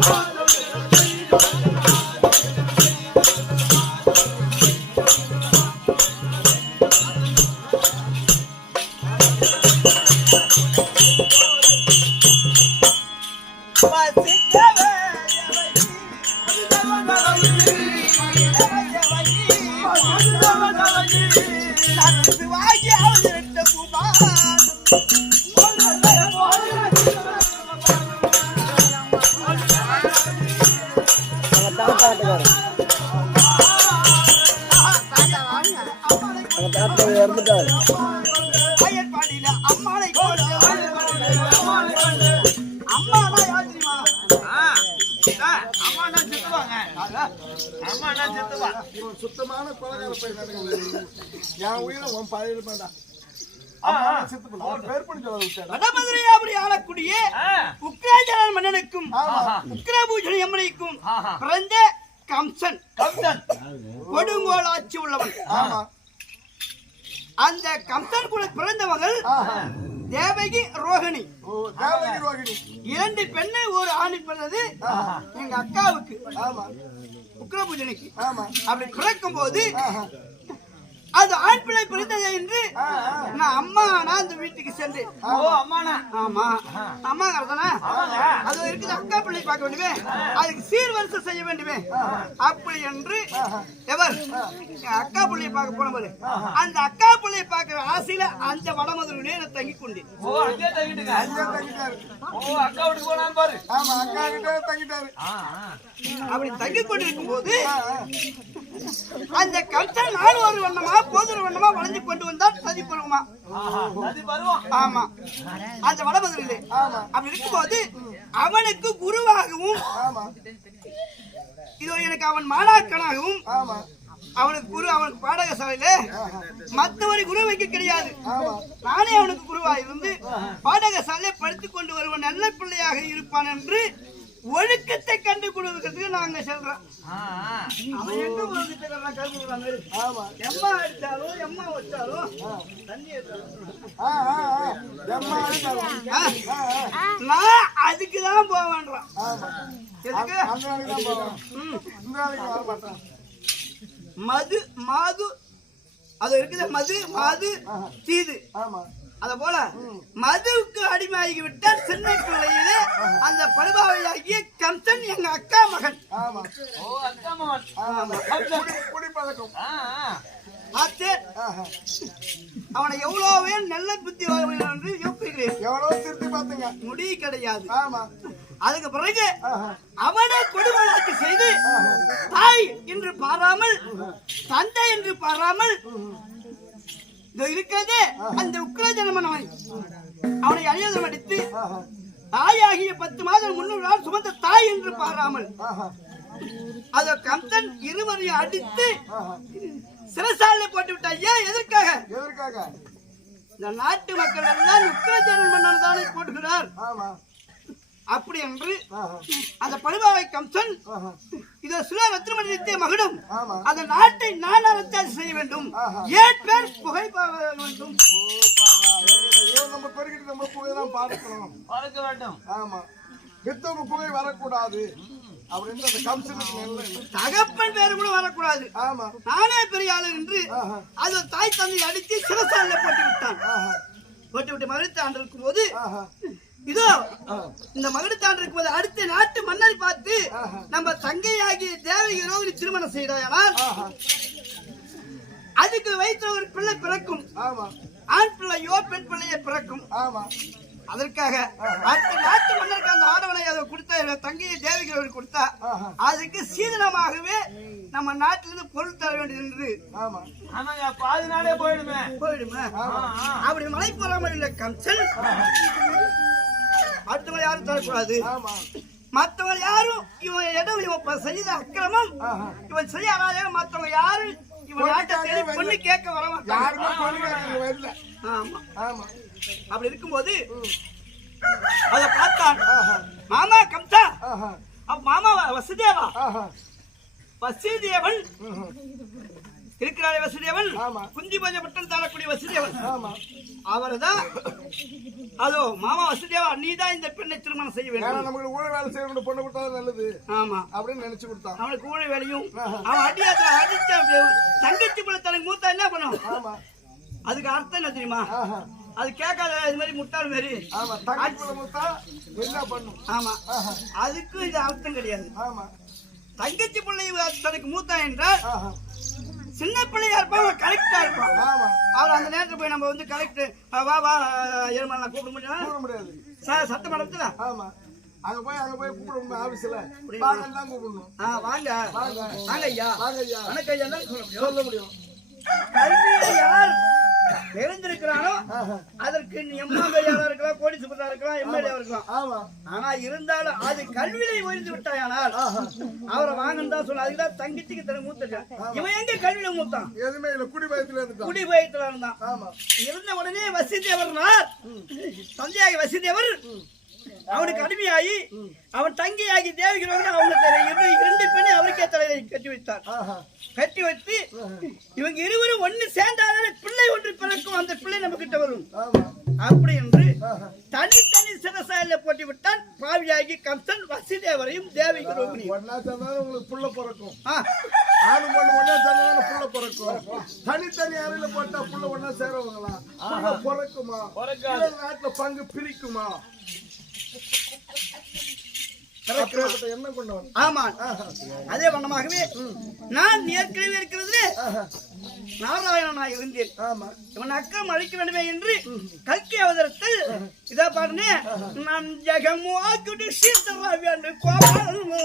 Bye. இவன் சுத்தமான கொலகார பையன் என் உயிரை உன் பழைய பண்ண ஆளக்கூடிய உக்ராஜன மன்னனுக்கும் ஆமா. உக்ரபூஜனை அம்மனைக்கும் பிறந்த கம்சன். கொடுங்கோல் ஆட்சி உள்ளவன். ஆமா. அந்த கம்சன் கூட பிறந்தவர்கள் ரோகிணி தேவகி ரோகிணி இரண்டு பெண்ணை ஒரு ஆணி பிறந்தது எங்க அக்காவுக்கு. ஆமா. உக்ரபூஜனைக்கு ஆமா அப்படி பிறக்கும் போது. அது ஆண் பிள்ளை பிறந்தது என்று. நான் அம்மா நான் அந்த வீட்டுக்கு சென்றேன். ஆமா. அம்மா தானே அது இருக்குது அக்கா பிள்ளை பார்க்க வேண்டுமே. அதுக்கு சீர்வரிசை செய்ய வேண்டுமே. அப்படி என்று எவர்? அக்கா பிள்ளையை பார்க்க போனவர் அந்த அக்கா பிள்ளையை பார்க்கிற ஆசையில அந்த வடமதுரையிலே நான் தங்கி கொண்டேன். அங்கே தங்கிட்டாரு. ஆமா அக்கா கிட்ட தங்கிட்டாரு. அப்படி தங்கி கொண்டிருக்கும் போது. அந்த கல்ச்சர் நாலு ஒரு வண்ணமா போதொரு வண்ணமா வளைஞ்சு கொண்டு வந்தால் சதி பருவமா ஆமா. அந்த வடமதுரையிலே ஆமா. அப்படி இருக்கும்போது அவனுக்கு குருவாகவும் இதோ எனக்கு அவன் மாணாக்கனாகவும் அவனுக்கு குரு அவனுக்கு பாடக சபையில மத்தவரை குரு வைக்க கிடையாது. நானே அவனுக்கு குருவா இருந்து பாடக சாலையை படித்துக் கொண்டு வருவன் நல்ல பிள்ளையாக இருப்பான் என்று ஒழுக்கத்தை கண்டு கொடுக்கிறதுக்கு நாங்க செல்றோம். அவன் எங்க எம்மா அடிச்சாலும் எம்மா வச்சாலும். நான் அதுக்கு தான் போவேன்றான் மது மாது. அது இருக்குது மது மாது தீது. ஆமா. அத போல மதுவுக்கு அடிமையாகி விட்டால் சின்ன பிள்ளையிலே அந்த படுபாவையாகிய கம்சன் எங்க அக்கா மகன். அவனை எவ்வளவு நல்ல புத்தி என்று யோசிக்கிறேன். எவ்வளவு திருத்தி பாத்துங்க முடி கிடையாது. ஆமா. அதுக்கு பிறகு. அவனை கொடுமலாக்கி செய்து தாய் என்று பாராமல் தந்தை என்று பாராமல் இருக்கிறதே அந்த உக்ரஜனமனவன் அவனை அழியதம் அடித்து. தாயாகிய பத்து மாதம் முன்னூறு நாள் சுமந்த தாய் என்று பாராமல். அத கம்சன் இருவரையும் அடித்து. சிறைசாலை போட்டு விட்டா ஏன் எதற்காக எதற்காக இந்த நாட்டு மக்கள் எல்லாம் உக்ரஜனன் மன்னன் தானே போட்டுகிறார் ஆமா அப்படி என்று ஆஹா. அந்த படுபாவை கம்சன் ஆஹா. இதோ சில ரத்னமணி நித்திய மகுடம் ஆமா. அந்த நாட்டை நான் அரசாட்சி செய்ய வேண்டும். ஆஹா. ஏன் பேர் புகை பாவ வேண்டும் நம்ம பெருகிட்டு நம்ம புகையெல்லாம் பார்க்கணும் ஆமா. வித்தவங்க புகை வரக்கூடாது. தகப்பன் பேர் கூட வரக்கூடாது. ஆமா. நானே பெரிய ஆளு என்று ஆஹா. அது தாய் தந்தை அடித்து சிறசாலையில போட்டு விட்டான் ஆஹா. போட்டு விட்டு மகிழ்ச்சி இருக்கும் போது ஆஹா. இதோ. இந்த மகிழ்ச்சி இருக்கும் போது அடுத்த நாட்டு மன்னரை பார்த்து ஆஹா. நம்ம தங்கையாகிய தேவகி ரோகிணி திருமணம் செய்தாயானால் ஆஹா. அதுக்கு வயிற்று ஒரு பிள்ளை பிறக்கும். ஆமா. ஆண் பிள்ளையோ பெண் பிள்ளையோ பிறக்கும். ஆமா. அதற்காக அடுத்த நாட்டு மன்னருக்கு அந்த ஆடவனை அதை கொடுத்த தங்கையை தேவகி ரோகிணி கொடுத்தா ஆஹா. அதுக்கு சீதனமாகவே நம்ம நாட்டிலிருந்து பொருள் தர வேண்டியது என்று. ஆமா. பாதி நாடே போயிடுமே. போயிடுமே. அப்படி மலை போறாமல் இல்ல கம்சன் அடுத்தவங்க யாரும் தரக்கூடாது ஆமா. மத்தவங்க யாரும் இவன் இடம் இவன் செய்த அக்கிரமம். இவன் செய்ய அராஜகம் மத்தவங்க யாரும் இவன் நாட்டை பொண்ணு கேட்க வர மாட்டாங்க. ஆமா. ஆமா. அப்படி இருக்கும்போது அத பார்த்தான். மாமா கம்சா. மாமா வசுதேவா. வசுதேவன். இருக்கிறாரே வசுதேவன். குந்தி பஞ்ச பட்டம் தரக்கூடிய வசுதேவன். அவர்தான் அதோ மாமா வசுதேவா நீ தான் இந்த பெண்ணை திருமணம் செய்ய வேண்டும். நமக்கு ஊழல் வேலை செய்யணும் பொண்ணு கொடுத்தா நல்லது. ஆமா. அப்படின்னு நினைச்சு கொடுத்தான். அவனுக்கு ஊழல் வேலையும் அவன் அடியாத்துல அடிச்ச தங்கச்சி பிள்ளை தனக்கு மூத்தா என்ன பண்ணும்? ஆமா. அதுக்கு அர்த்தம் என்ன தெரியுமா. அது கேட்காத இது மாதிரி முட்டாள் மாரி என்ன பண்ணும்? ஆமா. அதுக்கும் இது அர்த்தம் கிடையாது. ஆமா. தங்கச்சி பிள்ளை தனக்கு மூத்தா என்றால். சின்ன பிள்ளையா இருப்பான் அவன் கலெக்டா இருப்பான் ஆமா. அவர் அந்த நேரத்துல போய் நம்ம வந்து கலெக்டர் வா வா எருமலை கூப்பிட முடியும்? கூப்பிட முடியாது. சார் சட்டமன்றத்துல ஆமா. அங்க போய் அங்க போய் கூப்பிடணும் ஆபீஸ்ல தான் கூப்பிடணும். ஆ வாங்க. வாங்க. வாங்க ஐயா. வாங்க ஐயா. வணக்கம் ஐயா சொல்ல முடியும். சொல்ல முடியும். கல்வியை யார் தெரிஞ்சிருக்கிறானோ அதற்கு எம்எல்ஏ இருக்கலாம் கோடி சுபதா இருக்கலாம் எம்எல்ஏ இருக்கலாம். ஆனா இருந்தாலும் அது கல்வியில உயர்ந்து விட்டாயானால் அவரை வாங்கன்னு தான் சொல்ல அதுக்குதான் தங்கச்சிக்கு தர மூத்த இவன் எங்க கல்வியில மூத்தான்? எதுவுமே இல்ல குடி பயத்துல இருந்துட்டான் குடி பயத்துல இருந்தான் இருந்த உடனே வசிதேவர்னார் தந்தையாகி வசிதேவர் அவனுக்கு அடிமையாகி அவன் தங்கியாகி தலை இரு- இரண்டு பெண்ணை அவருக்கே தலையை கட்டி வைத்தார் ஆஹா. கட்டி வச்சு இவங்க இருவரும் ஒண்ணு சேர்ந்தாலே பிள்ளை ஒன்று பிறக்கும் அந்த பிள்ளை நம்ம கிட்ட வரும் அப்படி என்று. தனித்தனி சிறசாயில போட்டி விட்டான் பாவியாகி கம்சன் வசிதேவரையும் தேவிக்கு ரோகிணி ஒன்னா சேர்ந்தாலும் உங்களுக்கு புள்ள பிறக்கும். ஆ, ஆணும் பொண்ணு ஒன்னா சேர்ந்தாலும் புள்ள பிறக்கும். தனித்தனி அறையில போட்டா புள்ள ஒன்னா சேருவாங்களா? பிறக்குமா? நாட்டுல பங்கு பிரிக்குமா? ஆமா அதே வண்ணமாகவே நான் ஏற்கனவே இருக்கிறது ஆஹா. நாராயணனாய் இருந்தேன் ஆமா இவன் அக்கம் அழிக்க வேண்டுமே என்று கல்கி அவதரத்தில் இதா பாருங்க நான் ஜெகமோ குடி சீத்தரா வேண்டும் கோபாலமோ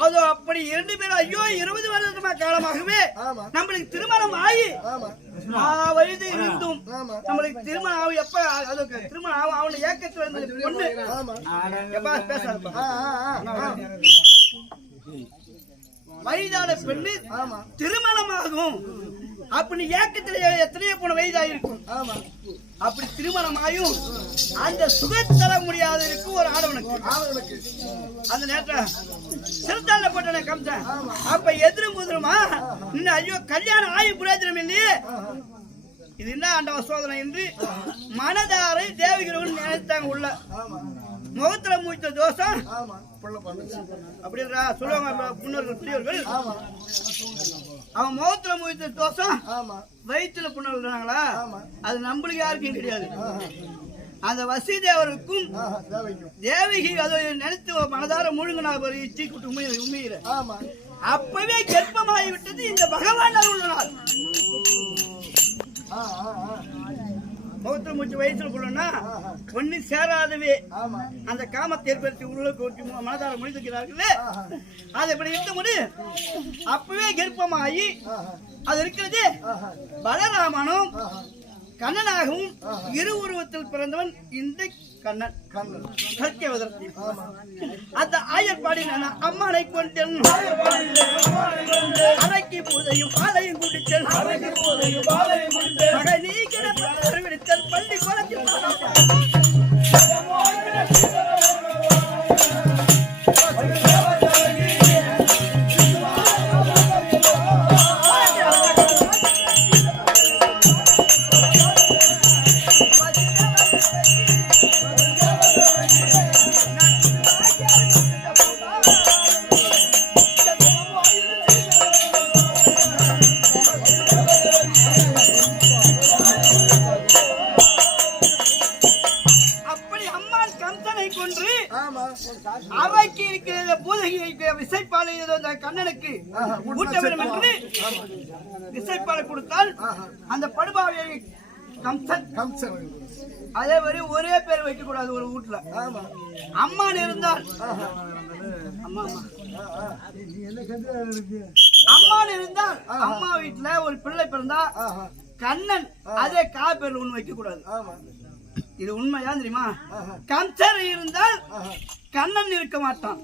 அது அப்படி இரண்டு பேரும் ஐயோ இருபது வருடமா காலமாகவே நம்மளுக்கு திருமணம் ஆகி வயது இருந்தும் நம்மளுக்கு திருமணம் ஆகும் எப்ப அது திருமணம் ஆகும் அவன ஏக்கத்துல இருந்த பொண்ணு. ஆமா. எப்ப ஆ. வயதான பெண்ணு ஆமா. திருமணமாகும். அப்படி ஏக்கத்துல எத்தனையோ போன வயதாயிருக்கும். ஆமா. அப்படி திருமணமாயும் அந்த சுகம் தர முடியாத இருக்கும் ஒரு ஆடவனுக்கு. அந்த நேரத்துல சிறுத்தாண்ட போட்டன கம்சன் அப்ப எதிரும் முதிருமா இன்னும் ஐயோ கல்யாணம் ஆகி புரோஜனம் இல்லையே இது என்ன ஆண்டவ சோதனை என்று? மனதாரை தேவகிரவன் நினைத்தாங்க உள்ள. ஆமா. முகத்துல மூச்ச தோஷம் அப்படின்றா சொல்லுவாங்க புண்ணர்கள் பெரியவர்கள். அவன் முகத்துல மூச்ச தோஷம் வயிற்றுல புண்ணல்றாங்களா ஆமா. அது நம்மளுக்கு யாருக்கும் கிடையாது அந்த வசிதேவருக்கும் ஆஹா, தேவைக்கும். தேவகி அதை நினைத்து மனதார முழுங்கினா ஒரு இச்சி குட்டு உண்மை உண்மையில அப்பவே கர்ப்பமாகி விட்டது இந்த பகவான் அருள்னார் முகத்துல மூச்சு வயசுல புள்ளனா ஒண்ணு சேராதவே. ஆமா. அந்த காமத்தை ஏற்படுத்தி உள்ள கூட்டி மு- மனதார முடித்துக்கிறார்கள் ஆஹா. அது இப்படி இருந்த முடி அப்பவே கர்ப்பமாகி. அது இருக்கிறது. பலராமனும். கண்ணனாகவும் இரு உருவத்தில் பிறந்தவன் இந்த கண்ணன். கண்ணன். கற்கவதற்கு. அந்த ஆயர்பாடி நான் அம்மனை கொண்டேன் அரைக்கு பூதையும் பாலையும் குடித்தேன். மகை நீ கற்கள் பள்ளி குளத்தில் அவைக்கு இருக்கிற பூதகி இருக்கிற விசைப்பாலை ஏதோ அந்த கண்ணனுக்கு ஊட்ட வேண்டும் என்று விசைப்பாலை. கொடுத்தால் அந்த படுபாவையை கம்சன். கம்சன். அதே மாதிரி ஒரே பேர் வைக்க கூடாது ஒரு வீட்டுல. அம்மான் இருந்தால். அம்மா. அம்மான் இருந்தால் அம்மா வீட்டுல ஒரு பிள்ளை பிறந்தா. கண்ணன் அதே கா பேர்ல ஒண்ணு வைக்க கூடாது ஆமா. இது உண்மையா தெரியுமா? கம்சன் இருந்தால் கண்ணன் இருக்க மாட்டான்.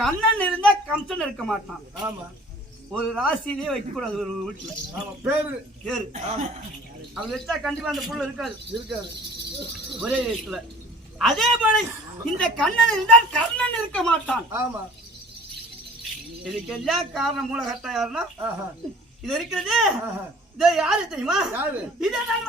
கண்ணன் இருந்தா கம்சன் இருக்க மாட்டான். ஒரு ராசியிலேயே வைக்க கூடாது ஒரு வீட்டுல. பேரு. ஏறு அது வச்சா கண்டிப்பா அந்த புள்ள இருக்காது. இருக்காது. ஒரே வீட்டுல அதே போல இந்த கண்ணன் இருந்தால் கர்ணன் இருக்க மாட்டான். ஆமா. இதுக்கு எல்லாம் காரணம் மூலகட்டம் யாருன்னா? இது இருக்கிறது இது யாரு தெரியுமா? யாரு? இதை நான்